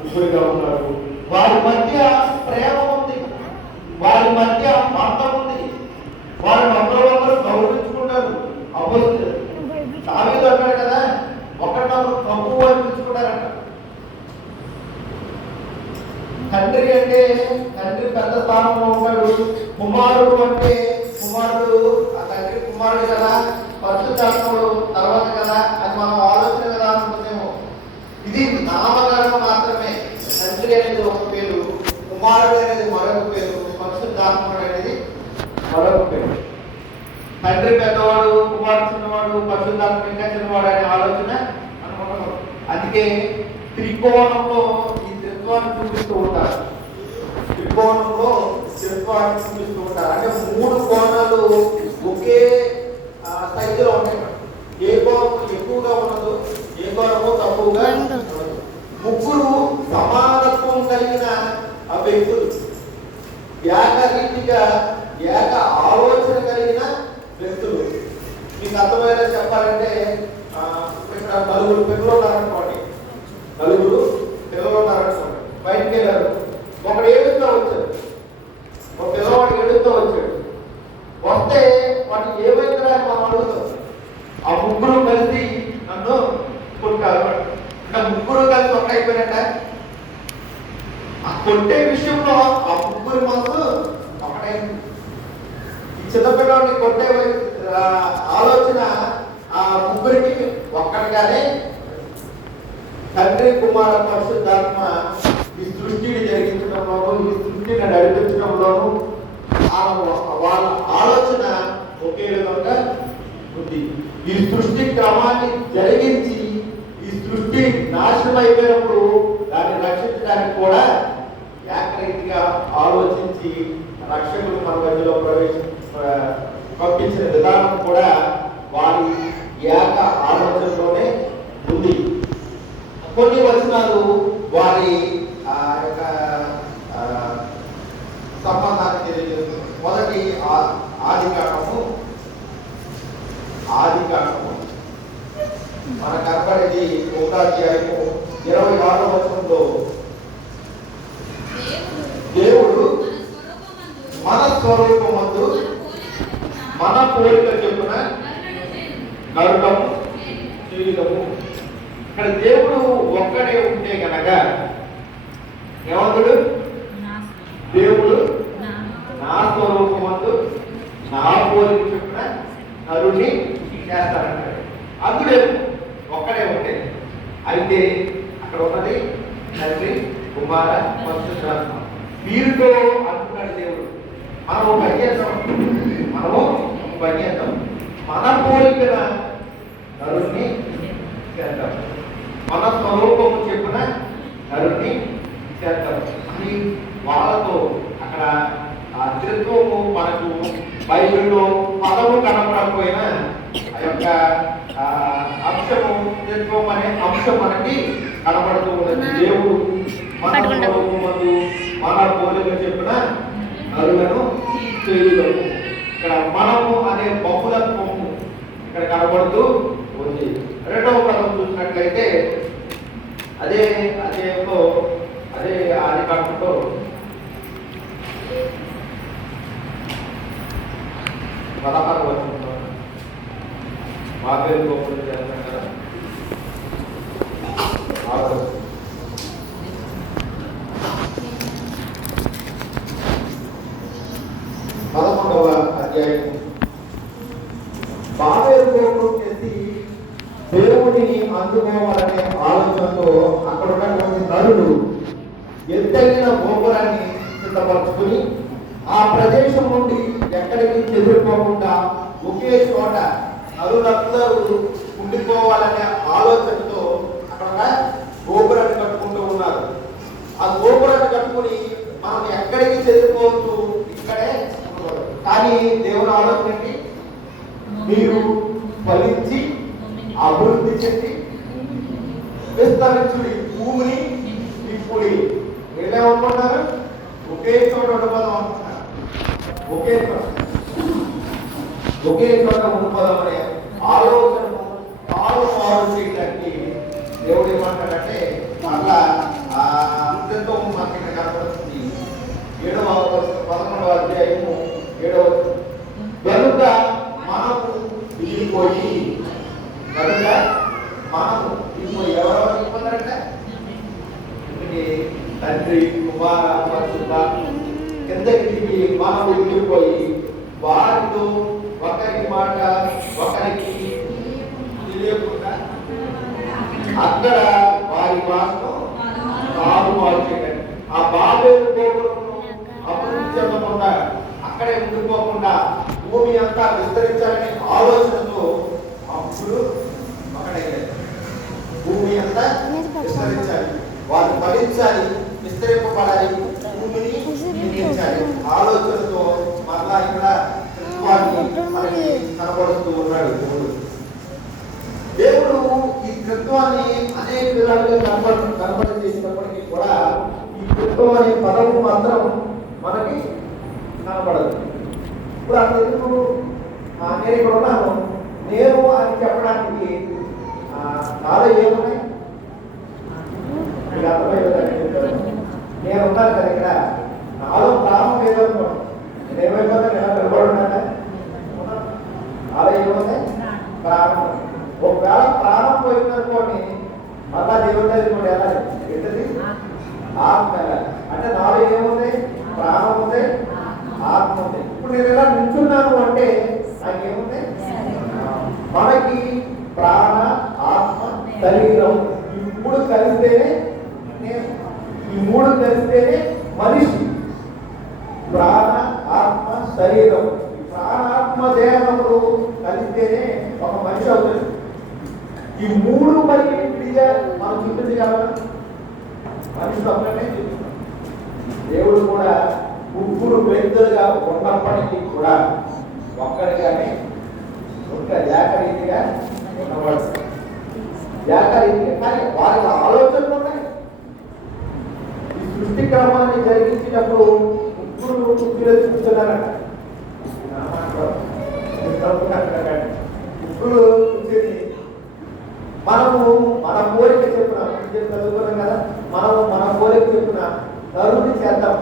ముగ్గురుగా ఉన్నారు. వారి మధ్య ప్రేమ ఉంది, వారి మధ్య బంధం ఉంది, వారిని ఒకరు గౌరవించుకుంటారు. అపోస్తలులు దావీదు అంటాడు కదా, ఒకరినొకరు తక్కువ అనిపించుకుంటారంట. తండ్రి అంటే తండ్రి పెద్ద స్థానంలో ఉంటాడు. కుమారుడు అంటే కుమారుడు ఆ తండ్రి కుమారుడు కదా, పరిశుద్ధాత్ముడు తర్వాత కదా అని మనం ఆలోచన కదా అనుకుంటేమో. ఇది నామకరణం మాత్రమే. తండ్రి అనేది ఒక పేరు, కుమారుడు అనేది మరొక పేరు, పరిశుద్ధాత్ముడు అనేది మరొక పేరు. తండ్రి పెద్దవాడు, కుమారుడు చిన్నవాడు, పరిశుద్ధాత్ముడు ఇంకా చిన్నవాడు అనే ఆలోచన అనుకుంటున్నాం. అందుకే త్రికోణంలో ఈ త్రిత్వాన్ని చూపిస్తూ ఉంటారు. త్రికోణంలో త్రిత్వాన్ని చూపిస్తూ ఉంటారు. అంటే 3 కోణాలు ఒకే సైజులో ఉంటాయి. ఏ కోణం ఎక్కువగా ఉండదు, ఏ కోణము తక్కువగా ఉండదు. ముగ్గురు సమానత్వం కలిగిన వ్యక్తులు, ఏకరీతిగా ఏక ఆలోచన కలిగిన వ్యక్తులు. మీకు అర్థమయ్యేలా చెప్పాలంటే ఇక్కడ 4 పిల్లలు ఉన్నారనుకోండి, 4 పిల్లలు ఉన్నారనుకోండి, బయటికి వెళ్ళారు. ఒకడు ఏడుస్తూ వచ్చాడు, ఒక పిల్లవాడు ఏడుస్తూ వచ్చాడు. వస్తే వాడు ఏమైందిరా అని మనం అడుగుతాం. ఆ ముగ్గురు కలిసి నన్ను కొట్టారు అంటే ముగ్గురు కలిసి ఒకటైపోయినట్ట. ఆ కొట్టే విషయంలో ఆ ముగ్గురు మనసు ఒకటైంది. ఈ చిన్నపిల్లవాడిని కొట్టే ఆలోచన ఆ ముగ్గురికి ఒక్కటిగానే. తండ్రి కుమార పరిశుద్ధాత్మ ఈ సృష్టిని జరిగించడంలోనూ ఈ సృష్టిని నడిపించడంలోనూ వాళ్ళ ఆలోచన ఒకే విధంగా ఉంది. ఈ సృష్టి క్రమాన్ని జరిగించి ఈ సృష్టి నాశనం అయిపోయినప్పుడు దాన్ని రక్షించడానికి కూడా ఏకరీతిగా ఆలోచించి రక్షకులు మన మధ్యలో పంపించిన విధానం కూడా వారి ఏక ఆలోచనలోనే ఉంది. కొన్ని వచనాలు వారి యొక్క సంబంధాన్ని తెలియజేస్తుంది. మొదటి ఆదికాండము మన కనబడేది 1వ అధ్యాయము 26వ వచనంలో దేవుడు మన స్వరూపమందు మన పోలిక చొప్పున నరుడము చేయడము. ఇక్కడ దేవుడు ఒక్కడే ఉంటే గనక ఏమంటుడు? దేవుడు నా స్వరూపమందు నా పోలిక చొప్పున నరుడిని చేస్తారంటాడు. అందులో ఒక్కడే ఉంటే అయితే అక్కడ ఉన్నది తండ్రి కుమార పరిశుద్ధాత్మ. వీరితో అంటున్నాడు దేవుడు, మనము పని చేద్దాం, మన పోలికన నరుణ్ణి చేద్దాం, మన స్వరూపము చెప్పున నరుణ్ణి చేద్దాం అని వాళ్ళతో అక్కడ ఆ త్రిత్వము మనకు బైబిల్లో పదము కనపడకపోయినా ఆ యొక్క అంశము త్రిత్వం అనే అంశం మనకి కనపడుతూ ఉన్నది. దేవుడు మన స్వరూపమందు మన పోలిక చెప్పున నరులను చేయుదము. ఇక్కడ మనము అనే బహుళత్వము ఇక్కడ కనబడుతూ ఉంది. 2వ పదం చూసినట్లయితే అదే ఆదికాండంలో 16వ వచనంలో బాబేలు గోపురం చేస్తాం కదా, 11వ అధ్యాయం. బాబేలు గోపురం చేసి దేవుడిని అందుకోవాలనే ఆలోచనతో అక్కడ ఉన్నటువంటి నరుడు ఎత్తైన గోపురాన్ని సిద్ధపరచుకుని ఆ ప్రదేశం నుండి ఎక్కడికి చెదిరిపోకుండా ఒకే చోట నరులందరూ ఉండిపోవాలనే ఆలోచనతో అక్కడ గోపురాన్ని కట్టుకుంటూ ఉన్నారు. ఆ గోపురాన్ని కట్టుకుని మనం ఎక్కడికి చెదిరిపోవచ్చు, ఇక్కడే. కానీ దేవుని ఆలోచన ఏంటి? మీరు ఫలించి అభివృద్ధి చెంది విస్తరించుడి, భూమిని నింపుడి. మీరేమనుకుంటారు? ఒకే చోట ఉండిపోదాం అనుకుంటున్నారు. ఒకే చోట ఉండిపోదాం అనే ఆలోచనను తారుమారు చేయడానికి దేవుడు ఏమంటాడంటే మళ్ళా ఆ అంతతో మనకి ఇక్కడ కనపడుతుంది 11వ అధ్యాయము 7వ కనుక మనము విడిపోయి ఎవరెవరు ఇవ్వన్నారంట తండ్రి కుమార కిందకి దిగి మనము విడిపోయి వారితో ఒకరి మాట ఒకరికి తెలియకుండా అక్కడ వారి భాషను తారుమారు చేయకండి. ఆ బాబేలు గోపురమును అభివృద్ధి చెందకుండా అక్కడే ఉండిపోకుండా భూమి అంతా విస్తరించాలని ఆలోచనతో అప్పుడు ఒకటైంది. భూమి అంతా విస్తరించాలి, వారు ఫలించాలి, విస్తరింపబడాలి, భూమిని నిర్మించాలి ఆలోచనతో మరలా ఇక్కడ మనకి కనబడుతూ ఉన్నాడు దేవుడు. దేవుడు ఈ కృత్వాన్ని అనేక విధాలుగా కనబడి చేసినప్పటికీ కూడా ఈ కృత్వం అనే పదము మాత్రం మనకి కనబడదు. ఇప్పుడు అందుకు నేను ఇక్కడ ఉన్నాను, నేను అని చెప్పడానికి నాలో ఏమున్నాయి మీకు అర్థమయ్యేదని నేను ఉన్నాను కదా ఇక్కడ, నాలో ప్రాణం లేదనుకోండి, నేను ఏమైపోతాను, ఎలా నిలబడున్నాను, నాలో ఏముంది ప్రాణం. ఒకవేళ ప్రాణం పోయిందనుకోండి మళ్ళా దేవుడి దగ్గర ఎలా ఏంటది ఆత్మ. అంటే నాలో ఏముంది, ప్రాణం ఉంది, ఆత్మ ఉంది. ఇప్పుడు నేను ఎలా నిల్చున్నాను అంటే నాకేముంది, మనకి ప్రాణ ఆత్మ శరీరం ఈ మూడు కలిస్తేనే నేను, ఈ మూడు కలిస్తేనే మనిషి. ప్రాణ ఆత్మ శరీరం, ఈ ప్రాణాత్మ దేహములు కలిస్తేనే ఒక మనిషి అవుతుంది. ఈ మూడు మరి విడిగా మనం చూపించగలరా? మనిషి ఒక్కటే చూపిస్తాం. దేవుడు కూడా ముగ్గురు వ్యక్తులుగా ఉన్నప్పటికీ కూడా ఒక్కడిగానే ఒక ఏకరీతిగా ఉన్నవాడు. ఏకరీతిగా కానీ వారికి ఆలోచనలు ఉన్నాయి. ఈ సృష్టి క్రమాన్ని జరిగించినప్పుడు ముగ్గురు చూస్తున్నారట. ముగ్గురు కూర్చొని మనము మన కోరిక చెప్పున చదువుకున్నాం కదా, మనము మన కోరిక చెప్పున నరుని చేద్దాం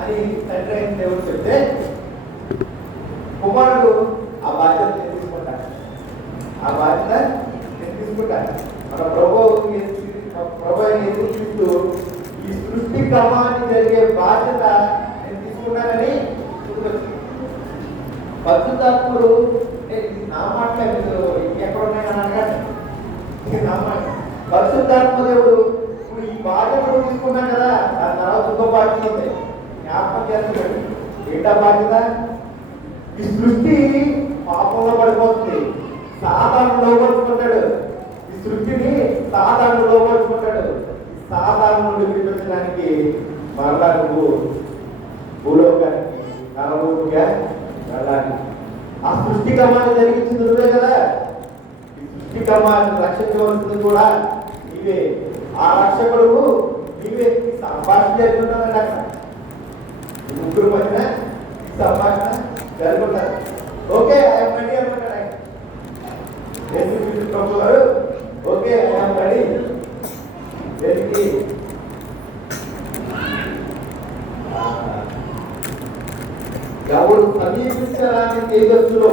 అని తండ్రి అయిన దేవుడు చెప్తే కుమారుడు ఆ బాధ్యత తీసుకుంటాడు. ఆ బాధ్యత తీసుకుంటాడు. మన ప్రభు ఎదురు చూస్తూ ఈ సృష్టి క్రమాన్ని జరిగే బాధ్యత నేను తీసుకున్నానని పరిశుద్ధాత్ముడు నా మాట ఎక్కడున్నాయని అడగాలి. నా మాట పరిశుద్ధాత్మ దేవుడు ఇప్పుడు ఈ బాధ్యత తీసుకున్నాం కదా, దాని తర్వాత ఇంకో బాధ్యత ఉంది, జ్ఞాపకం చేస్తున్నాడు. ఏంటా బాధ్యత? ఈ సృష్టి పాపంలో పడిపోతుంది, సాతాను లోపడుకుంటాడు. ఈ సృష్టిని సాతాను లోపడుకుంటాడు. సాతాను నుండి విడిపించడానికి మరలా నువ్వు భూలోకానికి నరరూపుగా వెళ్ళాలి. ఆ సృష్టి క్రమాన్ని జరిగించింది నువ్వే కదా. ఈ సృష్టి క్రమాన్ని రక్షించవలసింది కూడా నీవే. ఆ రక్షకుడు నీవే. ఈ సంభాషణ జరుగుతున్నదండి. అక్కడ ముగ్గురు మధ్యన ఈ సంభాషణ జరుగుతున్నారు. ఓకే ఐఎమ్ రెడీ అనమాట ఆయన. Okay I'm ready. దేనికి? ఎవరు సమీపించరాని తేజస్సులో,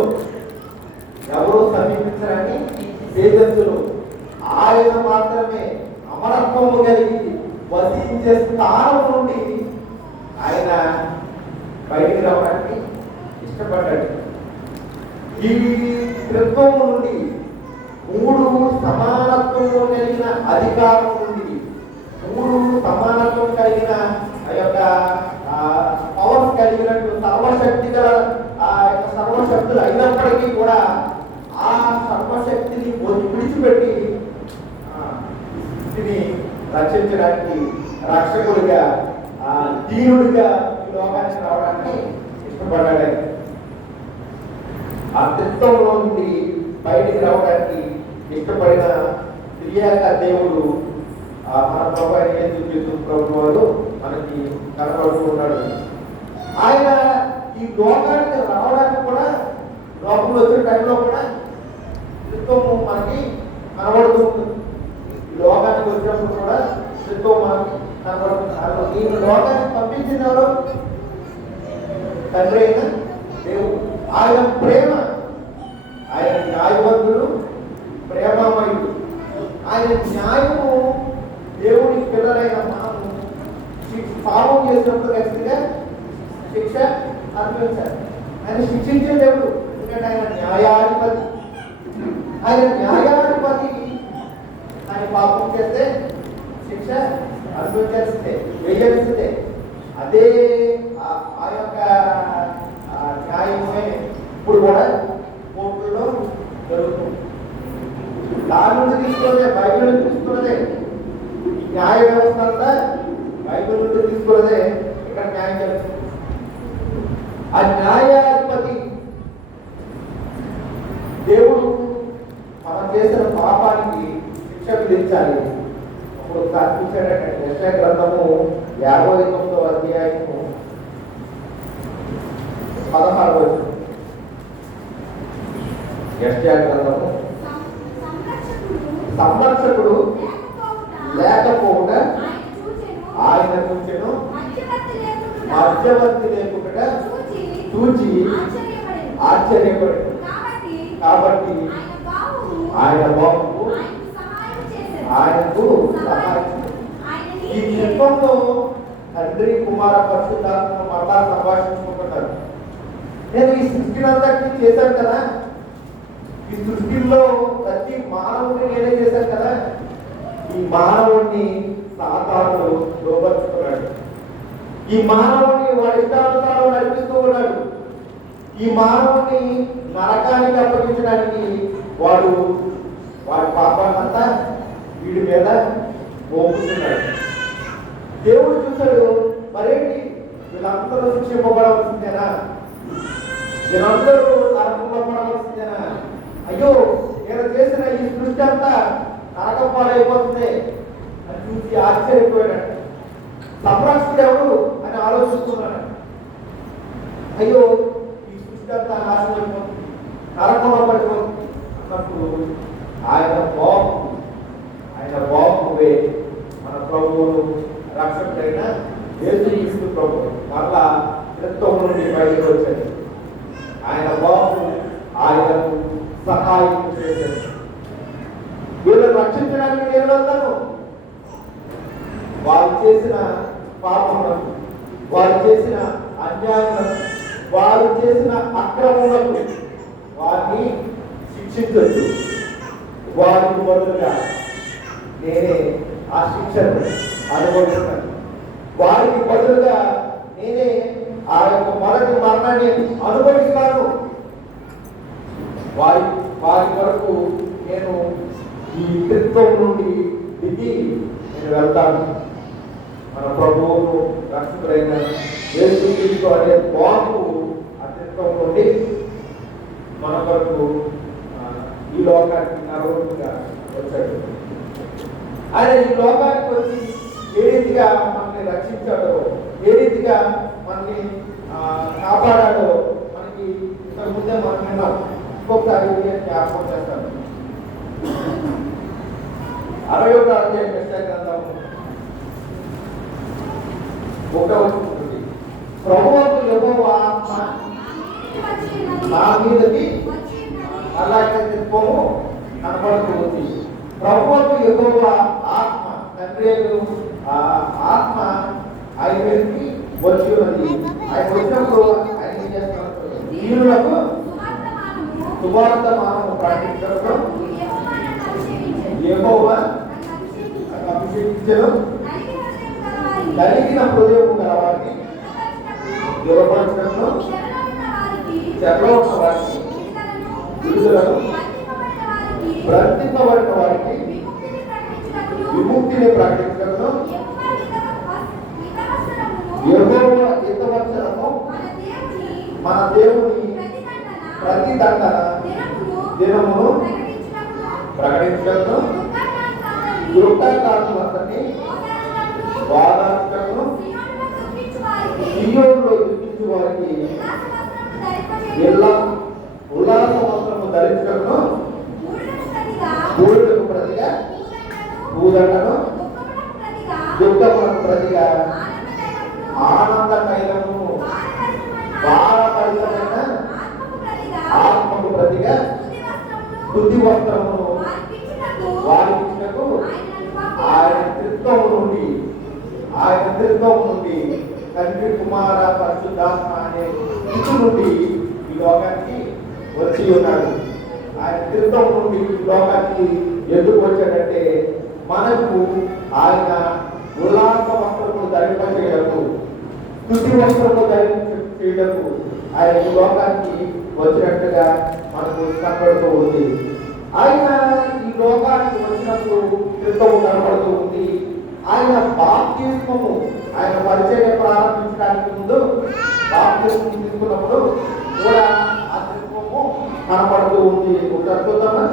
ఎవరు సమీపించరాని తేజస్సులో ఆయన మాత్రమే అమరత్వము కలిగి వసించే స్థానం నుండి ఆయన బయటికి రావడానికి ఇష్టపడ్డాడు. ఈ త్రిత్వము నుండి మూడు సమానత్వము కలిగిన అధికారం నుండి, మూడు సమానత్వం కలిగిన ఆ యొక్క పవర్ కలిగినట్టు సర్వశక్తి గల ఆ యొక్క సర్వశక్తులు అయినప్పటికీ కూడా ఆ సర్వశక్తిని విడిచిపెట్టి స్థితిని రక్షించడానికి రక్షకుడిగా దీనుడిగా ఈ లోకానికి రావడానికి ఇష్టపడ్డాడు. ఆ త్రిత్వంలో నుండి బయటికి రావడానికి ఇష్టపడిన త్రియేక దేవుడు మన ప్రభు యేసు ప్రభు వారు మనకి కనబడుతూ ఉన్నాడు. ఆయన ఈ లోకానికి రావడానికి కూడా, లోకంలో వచ్చిన టైంలో కూడా త్రిత్వము మనకి కనబడుతూ ఉంటుంది. ఈ లోకానికి వచ్చినప్పుడు కూడా త్రిత్వం మనకి కనబడుతున్నారు. ఈ లోకానికి పంపించింది ఎవరు? తండ్రి అయిన దేవుడు. ఆయన ప్రేమ, ఆయన న్యాయవంతుడు, ప్రేమమయుడు. ఆయన న్యాయము దేవుడి పిల్లలైన మనము పాపం చేసినప్పుడు ఖచ్చితంగా శిక్ష అనుభవించాలి. ఆయన శిక్షించే దేవుడు, ఎందుకంటే ఆయన న్యాయాధిపతి. ఆయన న్యాయాధిపతి. ఆయన పాపం చేస్తే శిక్ష అనుభవించాల్సిందే, వేయాల్సిందే. అదే ఆ యొక్క న్యాయమే ఇప్పుడు కూడా కోర్టుల్లో జరుగుతుంది. దాని నుండి తీసుకున్నదే, బైబిల్ నుండి తీసుకున్నదే. ఈ న్యాయ వ్యవస్థ అంతా బైబిల్ నుండి తీసుకున్నదే ఇక్కడ న్యాయం జరుగుతుంది. ఆ న్యాయాధిపతి దేవుడు మనం చేసిన పాపానికి శిక్ష విధించాలి. అప్పుడు చూసాడంటే యెషయా గ్రంథము 59వ అధ్యాయము 16వ వచనం. యెషయా గ్రంథము సంరక్షకుడు లేకపోవుట ఆయన చూచెను, మధ్యవర్తి లేకుండా చూచి ఆశ్చర్యపడి. కాబట్టి ఆయన బాబుకు ఆయనకు సహాయం. ఈ శిల్పంలో తండ్రి కుమార పరిశుద్ధాత్మ మరలా సంభాషించుకుంటున్నారు. నేను ఈ సృష్టిని అంతటి చేశాను కదా, ఈ సృష్టిలో ప్రతి మానవుడిని నేనే చేశాను కదా. ఈ మానవుడిని సాతానుడు లోపరుచుకున్నాడు. ఈ మానవుడిని వాడి ఇష్టానుసారం నడిపిస్తూ ఉన్నాడు. ఈ మానవుడిని నరకానికి అప్పగించడానికి వాడి పాపాన్నంతా వీడి మీద మోపుతున్నాడు. దేవుడు చూశాడు, మరేంటి వీళ్ళందరూ శిక్షింపబడవలసిందేనా? వీళ్ళందరూ నరకంలో పడవలసిందేనా? అయ్యో, నేను చేసిన ఈ సృష్టి అంతా నరకం పాలైపోతుంది అని చూసి ఆశ్చర్యపోయాడు. సంరక్షకుడు ఎవరు అని ఆలోచిస్తున్నాడు. అయ్యో, ఈ సృష్టి అంతా నాశనం అయిపోతుంది, నరకంలో పడిపోతుంది అన్నప్పుడు ఆయన బాబువే మన ప్రభువును రక్షకుడైన యేసుక్రీస్తు ప్రభువు మరలా క్రితం నుండి బయటకు వచ్చాడు. ఆయన బాబు ఆయనకు సహాయం చేశాడు. వీళ్ళని రక్షించడానికి నేను వెళ్తాను. వారు చేసిన పాపములకు, వారు చేసిన అన్యాయములకు, వారు చేసిన అక్రమములకు వారిని శిక్షించొచ్చు. వారికి బదులుగా నేనే ఆ శిక్షను అనుభవిస్తాను. వారికి బదులుగా నేనే ఆ యొక్క మొదటి మరణాన్ని అనుభవిస్తాను. వారి వరకు నేను ఈ త్రిత్వం నుండి దిగి నేను వెళ్తాను. మన ప్రభువును రక్షకుడైన యేసుక్రీస్తు అనే బాబు ఆ త్రిత్వం నుండి మన వరకు ఈ లోకానికి నరవగా వచ్చాడు. ఆయన ఈ లోకానికి వచ్చి ఏ రీతిగా మనల్ని రక్షించాడో, ఏ రీతిగా మనల్ని కాపాడాడో మనకి ఇంతకు ముందే మనం విన్నాం. ఇంకొకసారి జ్ఞాపకం చేస్తాను. 61వ అధ్యాయం యెషయా గ్రంథము 1వ వచనం. ప్రభువుకు యెహోవా ఆత్మ నా మీదకి అలాగే తిప్పము కనబడుతుంది. ప్రభువుకు యెహోవా ఆత్మ, తండ్రి ఆత్మ ఆయన మీదకి వచ్చి ఉన్నది. ఆయన వచ్చినప్పుడు ఆయన ఏం చేస్తున్నారు? దీనులకు సువార్తమానము ప్రకటించడం యెహోవా అభిషేకించడం, కలిగిన హృదయము గల వారిని దురపరచడంలో, చెరలో ఉన్న వారిని విడుదలను, బ్రతికింపబడిన వారికి విముక్తిని ప్రకటించడంలో, యెహోవా హితవచనము మన దేవుని ప్రతిదండన దినమును ప్రకటించడంలో, దుర్గాకారులందరినీ బాధార్చడంలో, సియోనులో దుఃఖించు వారికి ఉల్లాస వస్త్రము ధరించడంలో, బూడిదకు ప్రతిగా భూదండను దుఃఖములకు ప్రతిగా ఆనంద తైలము భారపరితమైన ఆత్మకు ప్రతిగా బుద్ధి వస్త్రమును వారికి ఇచ్చినకు ఆయన త్రిత్వము నుండి తండ్రి కుమార పరిశుద్ధాత్మ అనే ఇటు నుండి ఈ లోకానికి వచ్చి ఉన్నాడు. ఆయన త్రిత్వం నుండి ఈ లోకానికి ఎందుకు వచ్చాడంటే మనకు ఆయన ఉల్లాస వస్త్రము ధరింపచేయడము, తుది వస్త్రము ధరించేయడము ఆయన ఈ లోకానికి వచ్చినట్టుగా మనకు కనబడుతూ ఉంది. ఆయన ఈ లోకానికి వచ్చినప్పుడు త్రిత్వము కనబడుతూ ఉంది. ఆయన బాప్తిస్మము ఆయన పరిచయం ప్రారంభించడానికి ముందు బాప్తిస్మం తీసుకున్నప్పుడు కూడా ఆ త్రిత్వము కనబడుతూ ఉంది. ఒక అద్భుతమా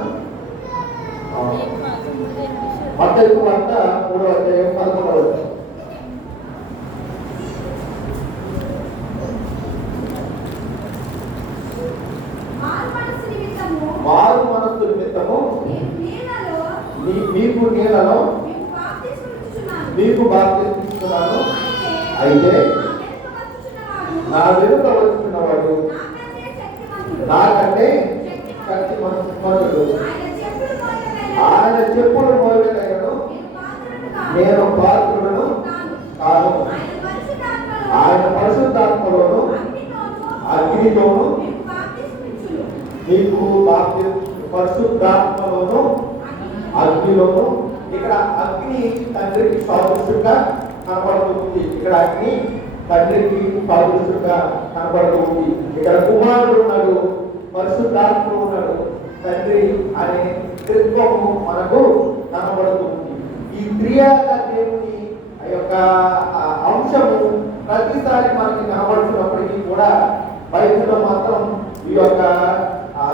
మత్తయి వార్త 3వ అధ్యాయం 11వ వచనం. మారు మనస్సు నిమిత్తము మీకు నీళ్ళలో మీకు బాప్తిస్మిస్తున్నాను. అయితే నా వెనుక వచ్చుచున్నవాడు నాకంటే శక్తిమంతుడు. ఆయన చెప్పులు మోయగలను నేను పాత్రుడను కాను. ఆయన పరిశుద్ధాత్మలోను అగ్నితోను మీకు పరిశుద్ధాత్మలోను అగ్నిలోను. ఇక్కడ అగ్ని తండ్రికి సాదృశ్యంగా కనబడుతుంది. ఇక్కడ అగ్ని తండ్రికి సాదృశ్యంగా కనబడుతుంది. ఇక్కడ కుమారుడు ఉన్నాడు, పరిశుద్ధాత్మ ఉన్నాడు, తండ్రి అనే త్రిత్వము మనకు కనబడుతుంది. ఈ త్రియాక దేవుని ఆ యొక్క అంశము ప్రతిసారి మనకి కనబడుతున్నప్పటికీ కూడా బైబిల్లో మాత్రం ఈ యొక్క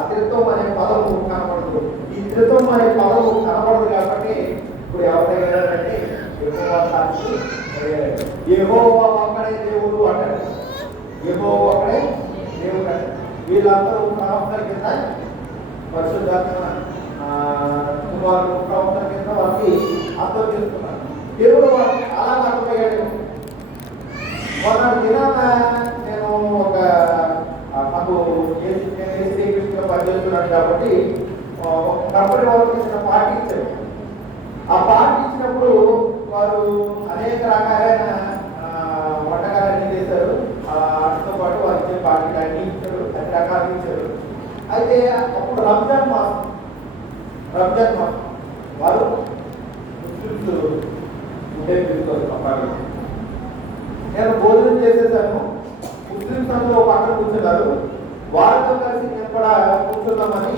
త్రిత్వం అనే పదము కనబడదు. ఈ త్రిత్వం అనే పదము కనబడదు కాబట్టి ఇప్పుడు ఎవరైనారంటే యెహోవా ఒక్కడే దేవుడు అంటాడు. యెహోవా ఒక్కడే దేవుడు అంటాడు. వీళ్ళందరూ ప్రవక్తల కింద పరిశుద్ధాత్మ కుమారుడు ప్రవక్తల కింద వాళ్ళకి అర్థం చేస్తున్నారు. దేవుడు వాళ్ళకి అలా అర్థమయ్యాడు. మొన్న దినాన నేను ఒక మాకు శ్రీకృష్ణ పనిచేస్తున్నాను కాబట్టి ఒక కంపెనీ వాళ్ళు ఇచ్చిన పార్టీ ఇచ్చారు. ఆ పార్టీ ఇచ్చినప్పుడు వారు అనేక రకాలైన వంటకాలన్నీ చేశారు. వాటితో పాటు వారు ఇచ్చే పార్టీలు అన్నీ ఇచ్చారు, అన్ని రకాలు ఇచ్చారు. అయితే అప్పుడు రంజాన్ మాసం వారు ముస్లిమ్స్ ఉండే పిలుస్తారు. నేను భోజనం చేసేసాను. ముస్లిమ్స్ అందరూ పక్కన కూర్చున్నారు. వారితో కలిసి నేను కూడా కూర్చున్నామని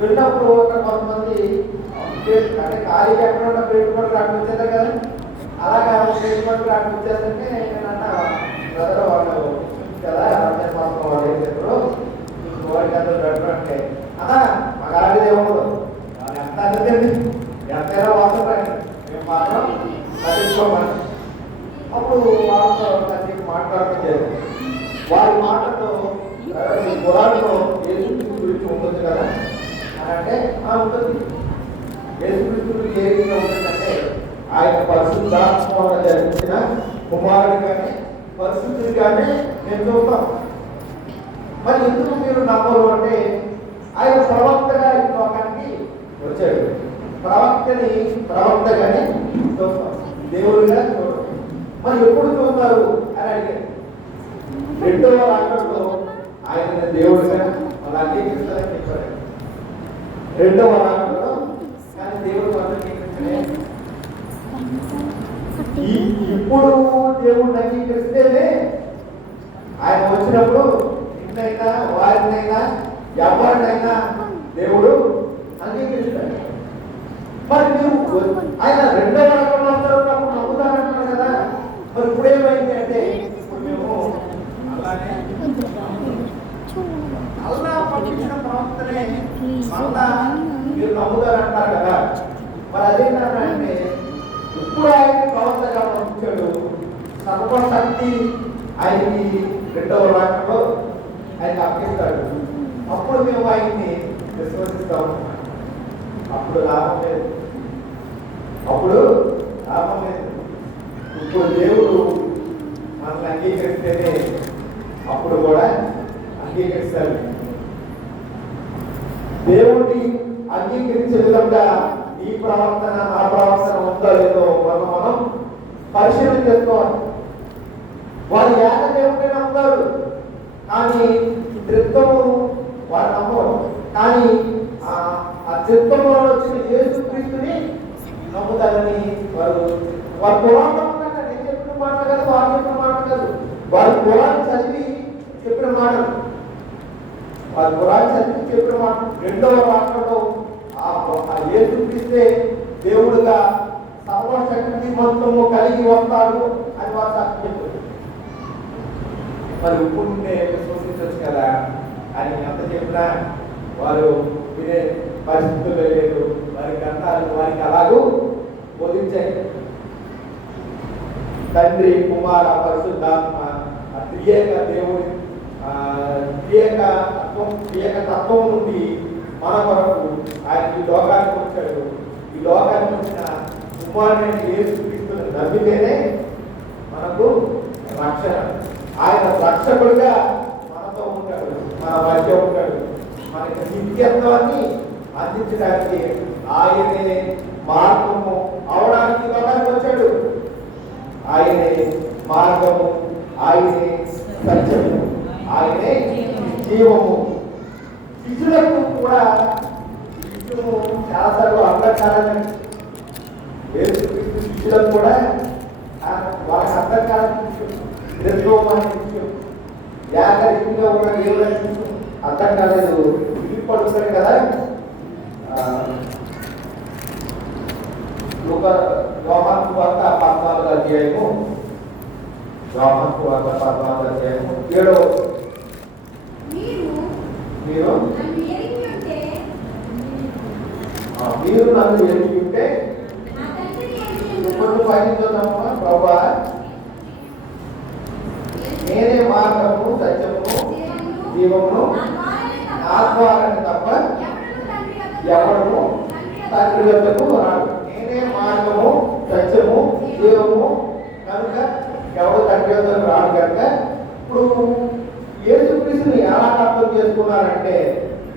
వెళ్ళినప్పుడు అక్కడ కొంతమంది అంటే ఖాళీ ఎక్కడ ఉన్న ప్లేట్ పట్టుకు అక్కడ వచ్చేదా కదా, అలాగా ప్లేట్ పట్టుకు అక్కడ వచ్చేసరికి నేను అన్న బ్రదర్ వాళ్ళు కదా రంజాన్ మాసం వాళ్ళు ఏం చెప్పారు వాడికి అందరూ గడుపు అంటే అన్నా మా గాడి దేవుడు వాళ్ళు ఎంత అనేది ఎంతైనా వాసం రండి మేము మాత్రం పట్టించుకోమని. అప్పుడు వాళ్ళతో కలిసి మాట్లాడుతుంది. వారి మాటతో పురాణంలో యేసుక్రీస్తు గురించి ఉంటుంది కదా అని అంటే ఉంటుంది. యేసుక్రీస్తు గురించి ఏ విధంగా ఉంటుందంటే ఆయన పరిశుద్ధాత్మ జరించిన కుమారుడిగానే పరిశుద్ధుడిగానే నేను చూస్తాం. మరి ఎందుకు మీరు నమ్మరు అంటే ఆయన ప్రవక్తగా ఈ లోకానికి వచ్చాడు. ప్రవక్తని ప్రవక్తగానే చూస్తాం, దేవుడిగా చూడటం. మరి ఎప్పుడు చూస్తారు అని అడిగారు. రెండవ రాకడలో ఆయన దేవుడిగా వాళ్ళు అంగీకరిస్తారని చెప్పారు. రెండవ రాకడలో కానీ దేవుడు అంగీకరించలే. ఇప్పుడు దేవుడిని అంగీకరిస్తేనే ఆయన వచ్చినప్పుడు నిన్నైనా వారినైనా ఎవరినైనా దేవుడు అంగీకరిస్తాడు. మరి నువ్వు ఆయన రెండవ రాకడలో వస్తున్నప్పుడు నమ్ముతారంటున్నారు కదా. మరి ఇప్పుడు ఏమైంది అంటే ఇప్పుడు మేము అల్లా పంపించిన ప్రవక్తనే మళ్ళా మీరు నమ్ముతారంటారు కదా. మరి అదేంటంటే ఇప్పుడు ఆయన ప్రవక్తగా పంపించాడు. సర్వశక్తి ఆయనకి రెండవ రాకడలో ఆయన అప్పగిస్తాడు. అప్పుడు మేము ఆయన్ని విశ్వసిస్తాము. అప్పుడు లాభం లేదు. అప్పుడు లాభం లేదు. ఇప్పుడు దేవుడు మనల్ని అంగీకరిస్తేనే అప్పుడు కూడా అంగీకరిస్తాడు. దేవుడిని అంగీకరించే విధంగా ఈ ప్రవర్తన నా ప్రవర్తన ఉందో లేదో మనం పరిశీలన చేసుకోవాలి. వారు ఏకదేవుడిని నమ్ముతారు, కానీ త్రిత్వము వారు నమ్మరు. కానీ ఆ త్రిత్వంలో వచ్చిన యేసుక్రీస్తుని నమ్ముతారని వారు పురాణం నేను చెప్పిన మాట కాదు, వారు చెప్పిన మాట కాదు. వారు పురాణం చదివి చెప్పిన మాటలు, వారు పురాణం చదివి చెప్పిన మాట. రెండవ మాటలో ఆ యేసుక్రీస్తే దేవుడుగా సర్వశక్తి మొత్తము కలిగి వస్తాడు అని వారు సాక్షి చెప్పారు. మరి ఇప్పుడు ఉండే విశ్వసించవచ్చు కదా అని ఎంత చెప్పినా వారు వినే పరిస్థితుల్లో లేదు. వారి గ్రంథాలు వారికి అలాగూ బోధించాయి. తండ్రి, కుమార, పరిశుద్ధాత్మ త్రియేక దేవుడి త్రియేక తత్వం నుండి మన కొరకు ఆయన ఈ లోకానికి వచ్చాడు. ఈ లోకానికి వచ్చిన కుమారుడైన యేసుక్రీస్తుని నమ్మితేనే మనకు రక్షణ. ఆయన రక్షకుడిగా మనతో ఉంటాడు, మన మధ్య ఉంటాడు. మనకి నిత్యత్వాన్ని అందించడానికి ఆయనే మార్గము అవడానికి లోకానికి వచ్చాడు. ఆయనే మార్గము, ఆయనే సత్యము, ఆయనే జీవము. శిష్యులకు కూడా శిష్యులు చాలాసార్లు అర్థం కాదని శిష్యులకు కూడా వాళ్ళకి అర్థం కాదని విషయం ఏకరీతిగా ఉన్న దేవుడు అర్థం కాలేదు. పడుతుంది కదా. యోహాను సువార్త 14వ అధ్యాయము 7వ మీరు నన్ను ఎరిగి ఉంటే ఇప్పుడు పయనించున్నామా ప్రభా, నేనే మార్గము, సత్యము, జీవమును, నా ద్వారా తప్ప ఎవరు తండ్రి వద్దకు రాడు. నేనే మార్గము, సత్యము, జీవము కనుక ఎవరు తండ్రి వద్దకు రాడు. కనుక ఇప్పుడు యేసుక్రీస్తుని ఎలా అర్థం చేసుకున్నారంటే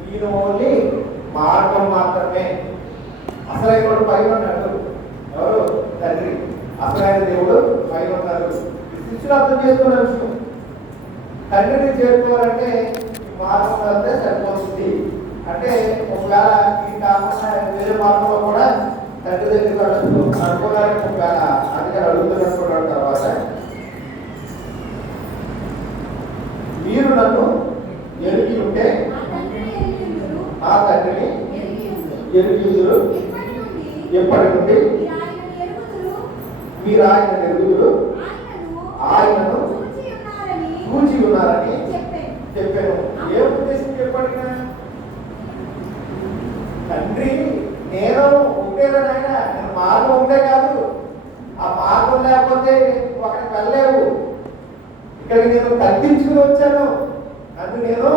ఈయన ఓన్లీ మార్గం మాత్రమే. అసలైన పైన ఉన్నాడు ఎవరు? తండ్రి. అసలైన దేవుడు పైన ఉన్నారు. శిష్యులు అర్థం చేసుకున్న విషయం, తండ్రిని చేరుకోవాలంటే మార్గం వెళ్తే సరిపోతుంది. అంటే ఒకవేళ ఈ కాకుండా వేరే మార్గంలో కూడా తండ్రి దగ్గరికి వెళ్ళచ్చు అనుకోవడానికి ఒకవేళ అందుకని అడుగుతున్నట్టున్నాడు. తర్వాత మీరు నన్ను ఎరిగి ఉంటే నా తండ్రిని ఎరుగుదురు, ఎప్పటి నుండి మీరు ఆయన ఎరుగుదురు, ఆయనను చూచి ఉన్నారని చెప్పాను. ఏ ఉద్దేశం చెప్పడినా తండ్రి నేను ఉంటేనా నాయన, నేను మార్గం ఉంటే కాదు, ఆ మార్గం లేకపోతే ఒకటి వెళ్ళలేవు. ఇక్కడికి నేను తగ్గించుకుని వచ్చాను, నన్ను నేను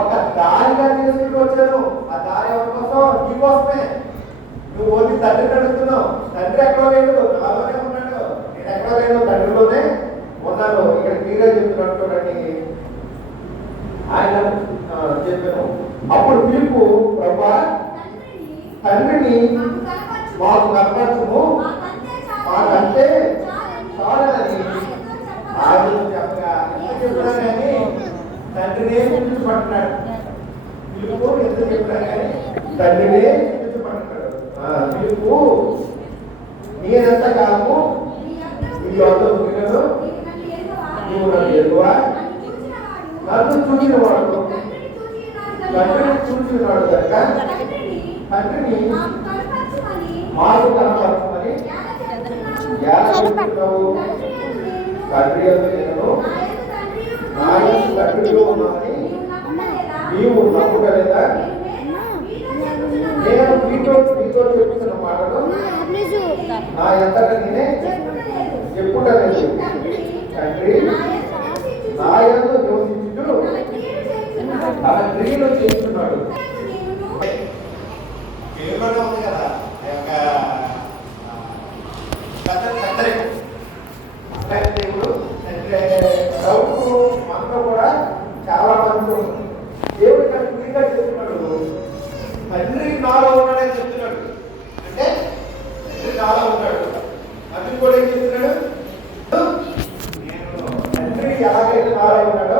ఒక దారిగా చేసుకుని వచ్చాను. ఆ దారి ఎవరి కోసం? నీ కోసమే. నువ్వు ఓన్లీ తండ్రిని అడుగుతున్నావు. తండ్రి ఎక్కడో లేదు, నాలోనే ఉన్నాడు. నేను ఎక్కడో లేదు, తండ్రిలోనే ఉన్నాను. ఇక్కడ క్లియర్గా చెప్తున్నాడు చూడండి. ఆయన చెప్పాను. అప్పుడు ఫిలిప్పు ప్రభా తండ్రిని మాకు కనపరచుము, మాకంటే చాలని ఆయన చెప్పగా ఎంత చెప్పినా కానీ తండ్రినే చూపించబడుతున్నాడు. ఫిలిప్పు ఎంత చెప్పినా కానీ తండ్రినే చూపించబడుతున్నాడు. ఫిలిప్పు నేనెంత కాలము నీ వద్ద ఉండినను నువ్వు నన్ను ఎరుగవా? నన్ను చూసినవాడు తండ్రిని చూసినాడు కనుక తండ్రిని మాకు కనపరచమని ఎలా చెప్తున్నావు? తండ్రి యొక్క నేను నా యొక్క తండ్రిలో ఉన్నానని నీవు నమ్మకలేదా? నేను మీతో చెప్తున్న మాటలు నా ఎంతగా నేనే చెప్పుటలేదు. తండ్రి నా యందు నివసించుచు తన క్రియలు చేస్తున్నాడు. పేరులోనే ఉంది కదా ఆ యొక్క పెద్దరికం. అంటే దేవుడు తండ్రి అనే డౌట్ మనలో కూడా చాలా మంది ఉంది. దేవుడు క్లియర్గా చెప్తున్నాడు, తండ్రి నాలో ఉన్నాడని చెప్తున్నాడు. అంటే తండ్రి నాలో ఉన్నాడు. తండ్రి కూడా ఏం చెప్తున్నాడు, తండ్రి ఎలాగైతే నాలో ఉన్నాడో